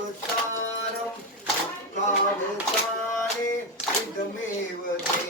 अवतारं कावतारे इदमेव ते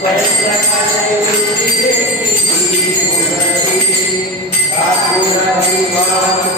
Thank you.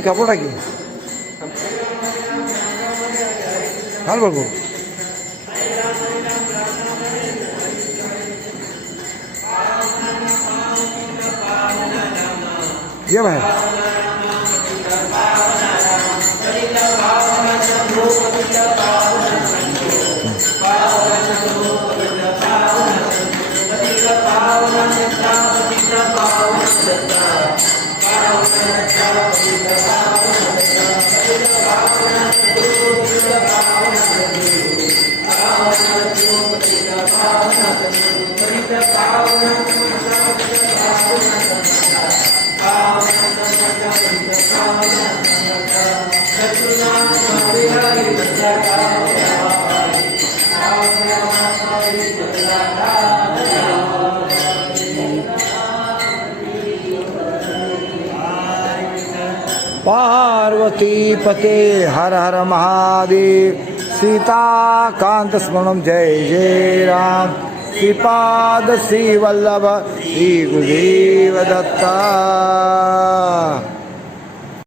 कापड हाँ घाल बघू ये बाहेर पार्वती पते हर हर महादेव। सीता कांत स्मरण जय जय राम। श्रीपाद श्री वल्लभ श्री गुरुदेव दत्ता।